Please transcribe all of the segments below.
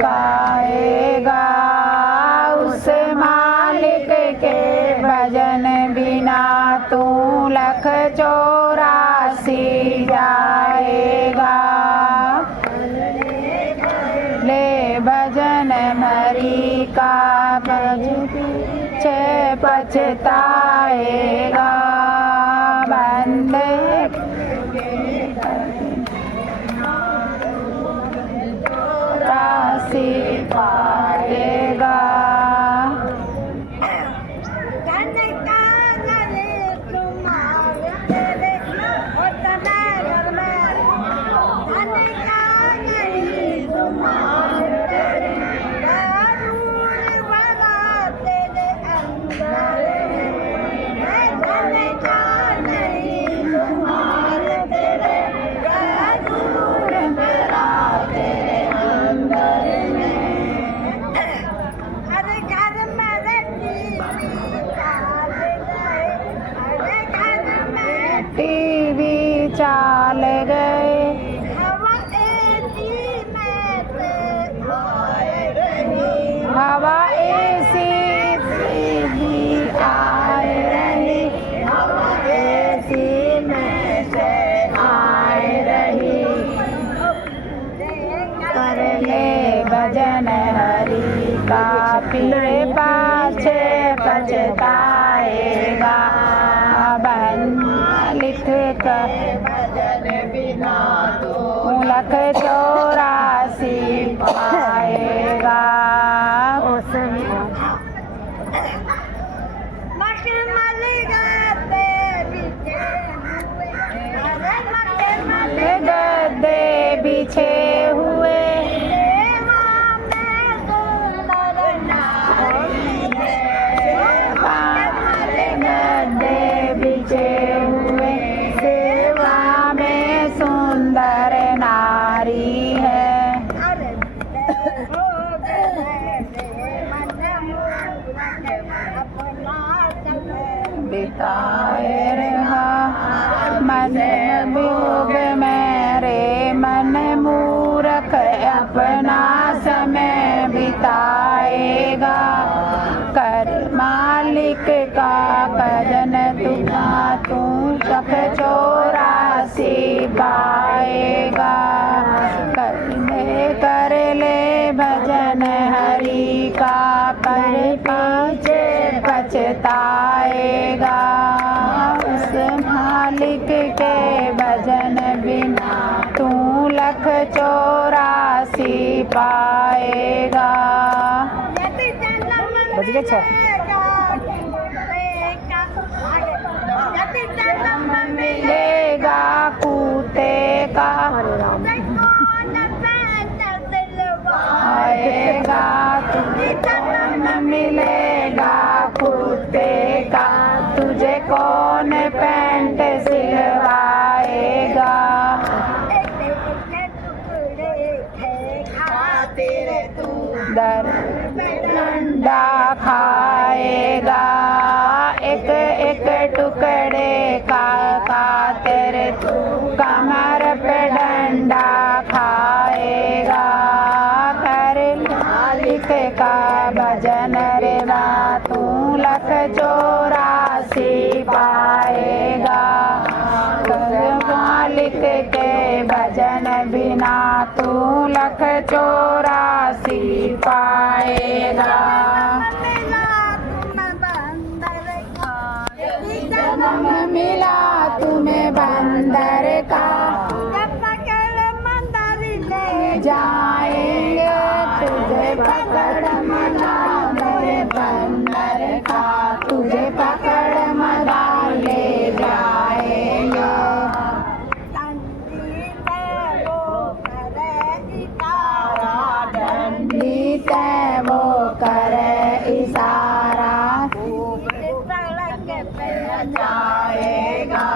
गाएगा। उस मालिक के भजन बिना तू लख 84 जाएगा। ले भजन हरि का भज पीछे पछताएगा। बंदे राशि पाएगा। टीवी चाल गए। हवा एसी भी आए रही। हवा एसी में से आए रही। कर ले भजन हरि का फिर पाछे पछताएगा। लिख कर भजन बिना तू लख 84 पाएगा। गद्दे बिछे हुए गद्दे बिछे हुए सेवा में सुंदर नारी है। बिताए रहा मन भोग मेरे मन मूर्ख अपना समय बिताएगा। कर मालिक का भजन तुना तू लख 84 पाएगा। कर ले भजन हरि का पर पीछे पछताएगा। उस मालिक के भजन बिना तू लख 84 पाएगा। बज गए 6 मिलेगा कूते का आएगा। तुझे कौन मिलेगा कूते का। तुझे कौन पैंट सिलवाएगा। दर डंडा खाएगा। एक एक टुकड़े का खातिर तू कमर पे डंडा खाएगा। कर मालिक का भजन रे ना तू लख 84 पाएगा। कर मालिक के भजन बिना तू लख 84 पाएगा। जन्म मिला तुम्हें बंदर का। जाएंगे तुझे पकड़ मना मेरे बंदर का। तुझे पकड़ मना ले जाएंगे। दंडित वो करे इशारा। जाएगा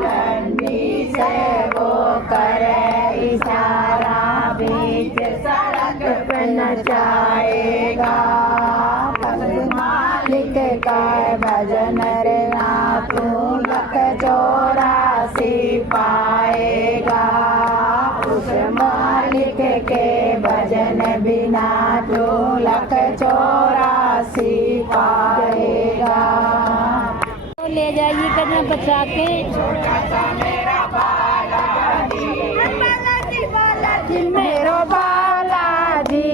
डंडी से वो करे इशारा। बीच सड़क पे नचाएगा। मालिक का भजन रे ना तू लख 84 पाएगा। उस मालिक के भजन बिना तू लख 84 पाएगा। ले जाइए कन्या बचा के। मेरो बालाजी,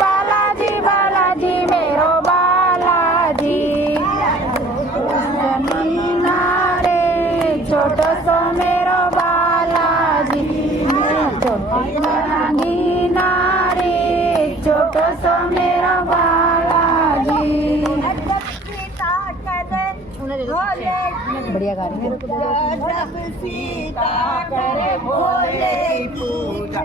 बालाजी बालाजी मेरो बालाजी। मीना रे छोटो सो मेरो बालाजी, मीना रे छोटो सो मेरो बालाजी। बढ़िया गा रही है। सीता करे भोले पूजा,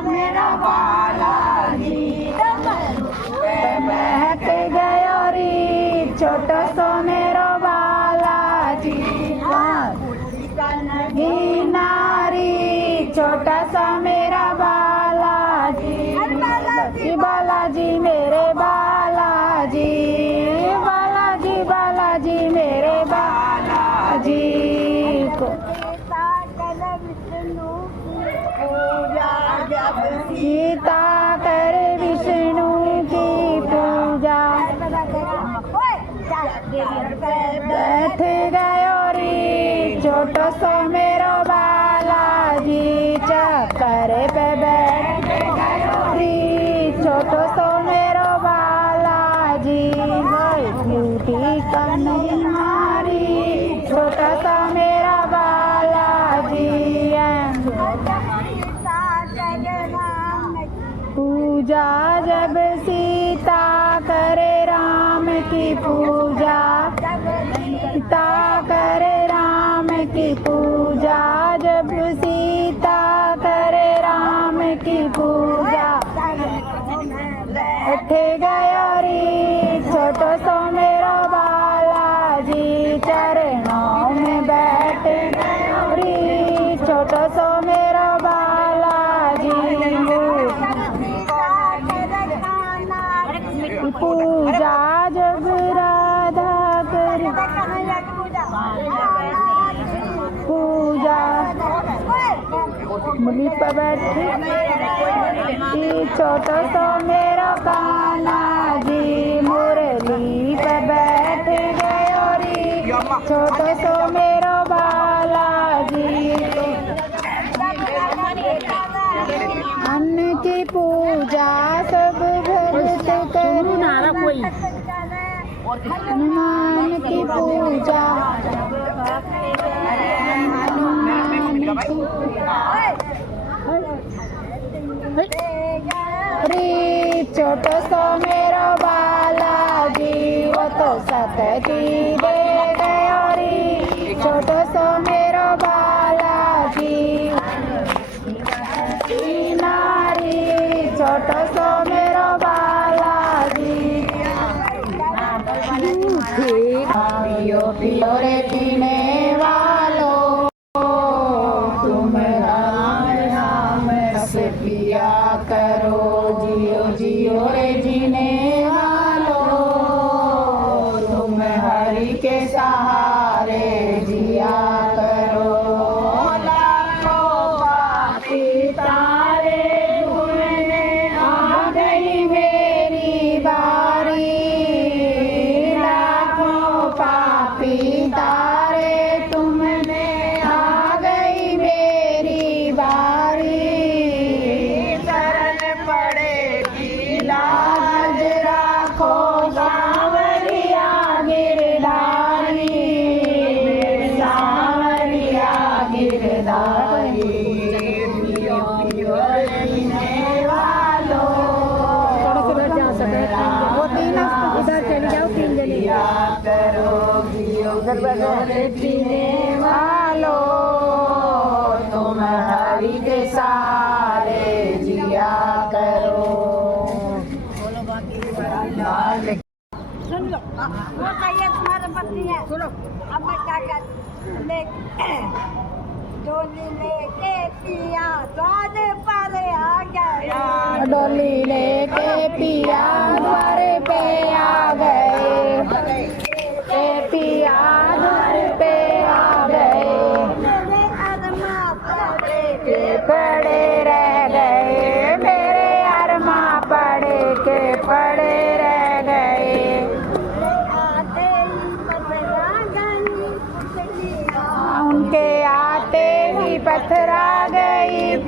मेरा बालाजी बहत गयो री छोटो सो मेरो बालाजी। नारी छोटा सा मेरा बालाजी, बालाजी मेरे बालाजी, बालाजी बालाजी मेरे बालाजी को। सीता करे विष्णु की पूजा, बैठ गयो री छोटो सो मेरो बालाजी। चक्कर पे बैठ गयो री छोटो सो मेरो बालाजी। ब्यूटी कन्हैयारी छोटा सा मेरा बालाजी। पूजा जब सीता करे राम की पूजा, सीता करे राम की पूजा। जब सीता करे राम की पूजा, उठ गयो री छोटो सो मेरो बालाजी। चरणों में बैठ गयो री छोटो सो मेरो बालाजी। पूजा जब राधा कर पूजा, मुली पर बैठी छोटो सो मेरो कान्हा जी। मुरली पर बैठ गयो री छोटो सो मेरो बालाजी। अन्न की पूजा सब भक्त करो, हनुमान की पूजा, छोटो सो मेरो बालाजी। वो तो सतती दे गयो री छोटो सो मेरो बालाजी। नारी छोटो सो मेरो बालाजी। पियो पियो रे पीने वालों, तुम राम राम से पिया करो। जियो जियो रे जीने वालों, तुम हरि के सहारे जिया करो। लाखों पापी तारे ढूंढने आ गई मेरी बारी। लाखों पापी तारे तुमने आ गई मेरी बारी। शरण पड़ेगी लाज राखो सांवरिया गिरधारी, सांवरिया गिरधारी। पियो पियो पीने वालों, उधर जा सके वो तीन उधर चली जाओ, तीन जने करो। उधर पीने वालों, तुम हरि के सहारे जिया करो। सुन लो, वो कहिए तुम्हारा पत्नी है। सुनो, अब मैं क्या कर डोली लेके पिया द्वार पर आ गया। डोली लेके पिया द्वार पे आ गए। पिया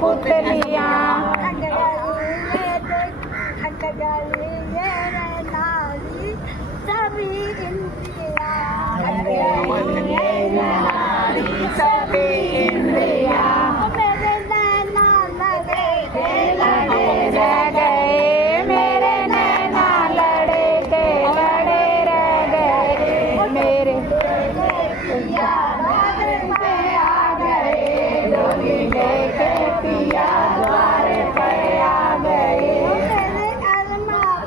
पुतलियां सभी इंद्रियां मेरे नैना लगे रह गए, मेरे नैना लड़े के लड़े रह गए, मेरे द्वार पे आ गए, डोली लेके पिया द्वार पे आ गए,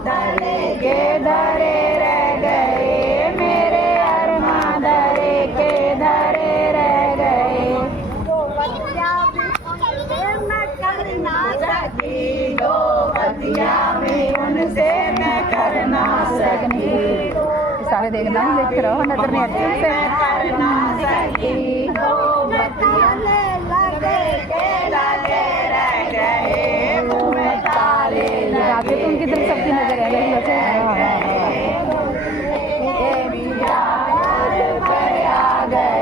धरे के धरे रह गए, मेरे अरमा धरे के धरे रह गए, दो बतिया में उनसे मैं कर ना सकी, सारे देखना ही देखते रहो, नजर नहीं आती से करना सकी, दो बतिया लगे रह गए, मुँह में ताले लगे, उनकी तरफ सबकी नजर है आ गए,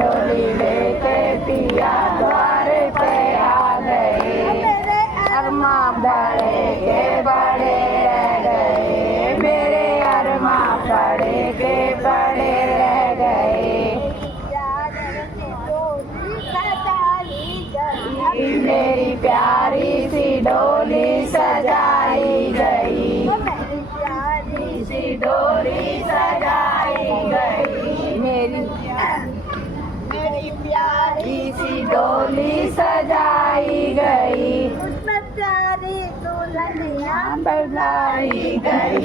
डोली लेके पिया द्वार पे आ गए, अरमा बड़े के बड़े रह गए, मेरे अरमा बड़े के बड़े रह गए, मेरी प्यारी सी डोली सजाई गई, प्यारी सी डोली सजाई गई, मेरी प्यारी सी डोली सजाई गई, उसमें प्यारी दुल्हनियां बैठाई गई,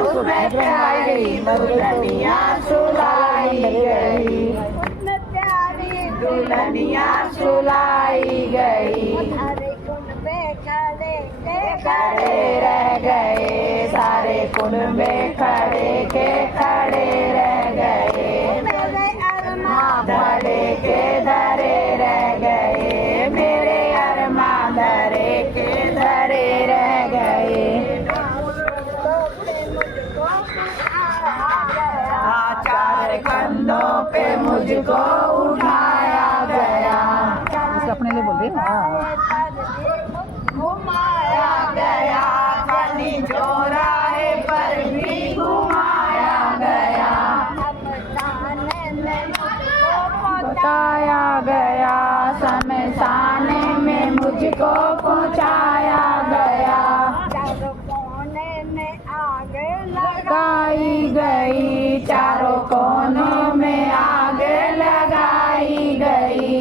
उसमें प्यारी दुल्हनियां सुलाई गई, उसमें प्यारी दुल्हनियां सुलाई गई, सारे कुंड में खड़े रह गए, सारे कुंड में खड़े रह गए, मेरे अरमा धरे के धरे रह गए, मेरे अरमा धरे के धरे रह गए, चार कंधों पे मुझको उठाया गया, अपने लिए बोल रही घुमाया गया, कनी चौराहे पर भी घुमाया गया, बताया गया, शमशाने में मुझको पहुंचाया गया, चारों कोने में आग लगाई गई, चारों कोनों में आग लगाई गई,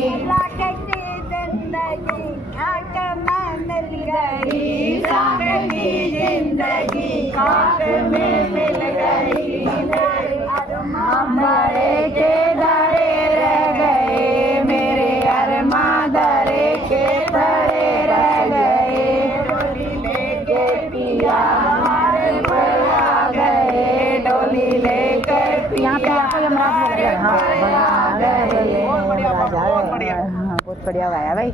खाक की जिंदगी खाक में मिल गई, अरमा बड़े के धरे रह गए, मेरे अरमा धरे के धरे रह गए, डोली लेके पिया हमारे पर आ गए, डोली लेके पिया बहुत बढ़िया गाया भाई,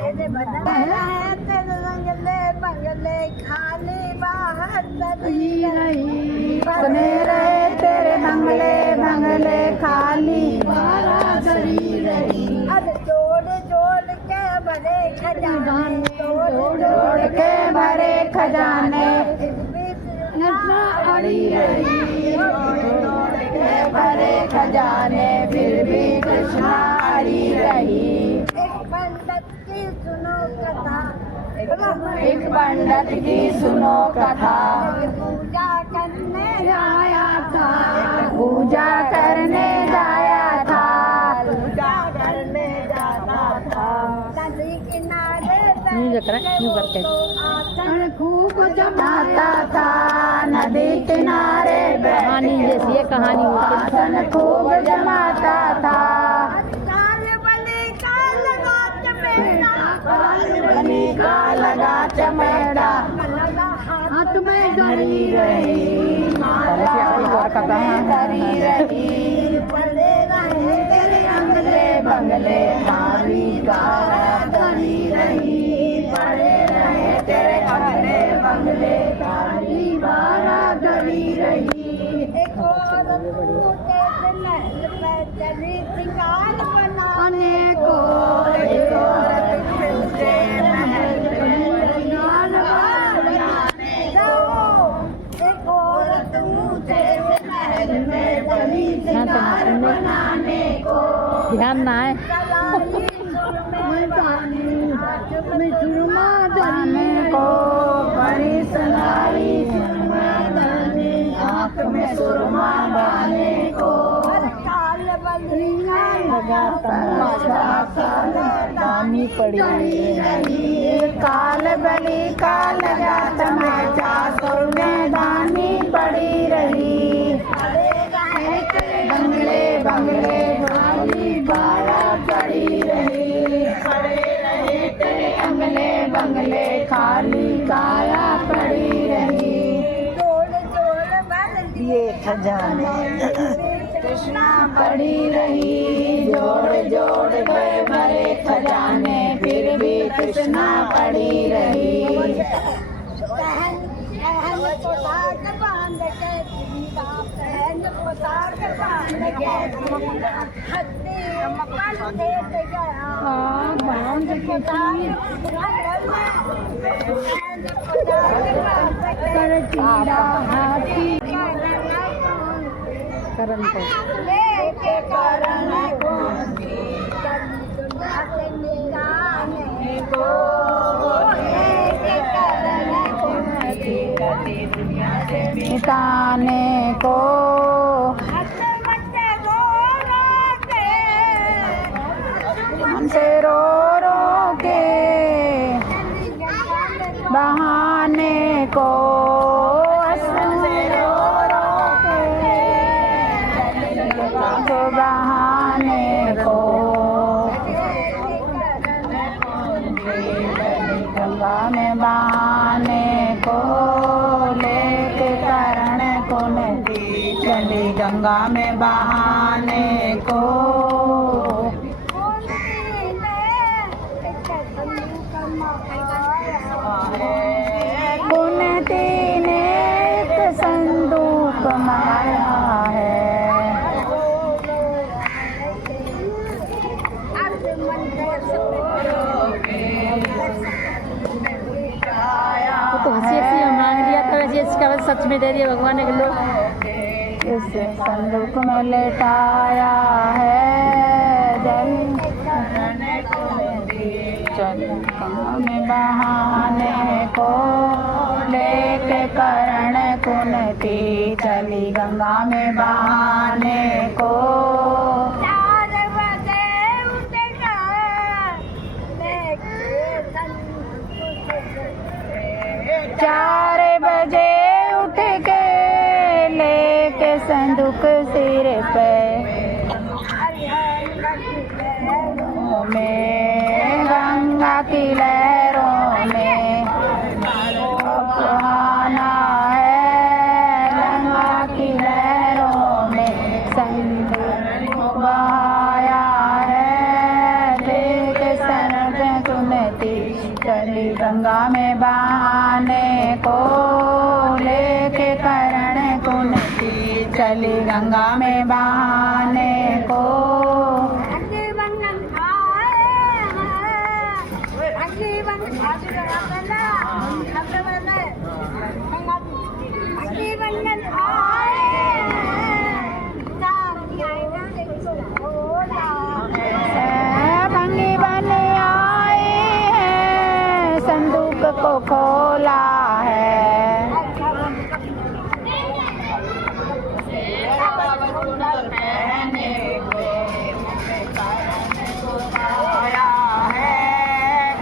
तेरे रंगले बंगले खाली बाहर बने रहे, तेरे बंगले बंगले खाली बाहर रही, अरे जोड़ जोड़ के भरे खजाने, जोड़ के भरे खजाने, अड़ी रही, जोड़ के भरे खजाने, फिर भी कृष्णा अड़ी रही, एक पंडित की सुनो कथा, पूजा करने जाया था, पूजा करने जाया था, पूजा करने जाता था, नदी किनारे खूब जमाता था, नदी किनारे कहानी जैसी है कहानी, खूब जमाता था, का लगा चमेड़ा, हाथ में धरी रही, धरी रही, पड़े रहे तेरे अंगले बंगले खाली कारा धरी रही, पड़े रहे तेरे अंगले बंगले खाली कारा धरी रही, एक औरत के दिल पे चली सिंगार बनाने को, में सुरमा दाने को बड़ी सुनाई सुरमादानी, आँख में सुरमा दाने को काल बली लगा तमाशा दानी पड़ी रही। काल बली का लगा तमाशा दानी पड़ी रही। बंगले बंगले खाली काया पड़ी रही। पड़े रहे तेरे बंगले बंगले खाली काया पड़ी रही। ये खजाने कृष्णा पड़ी रही। जोड़ जोड़ गए भरे खजाने, फिर भी कृष्णा पड़ी रही। करण को लेके करण को मिटाने को हमसे रो रो के बहाने को हमसे रो रो के बहाने को गंगा में बहाने को लेके करण को नदी चली। गंगा में बहाने को कुंती ने एक संदूक माया है। तो हंसी हंसी मांग लिया था, वैसे इसका बस सच में दे दिया भगवान ने लोग। इस संदूक में लेटाया है जल चल गंगा में बहाने को लेके करण कुंती चली। गंगा में बहाने को 4 बजे उठ के लेके संदूक सिर पे में गंगा की लहरों में बहाना है। गंगा की लहरों में संदूक बहाया है। लेके संदूक कुंती चली। गंगा में बहाने को लेके करण कुंती चली। गंगा में बहाने को भंगी बन आई है, संदूक को खोला है।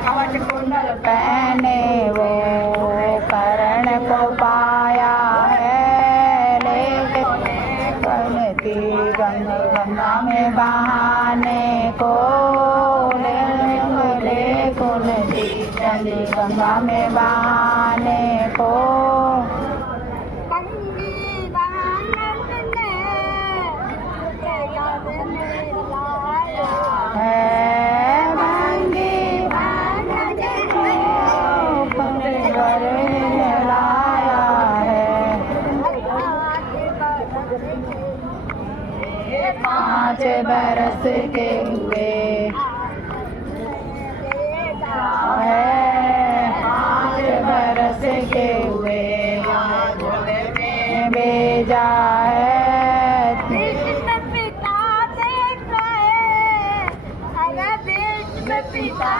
कवच कुंडल पहने वो करण को पाया है। लेके कुंती गंगा में बहाने को ले कुंती चली। गंगा में बहाने को लाया है। 5 बरस के हुए है। 5 बरस के हुए भेजा है। पिता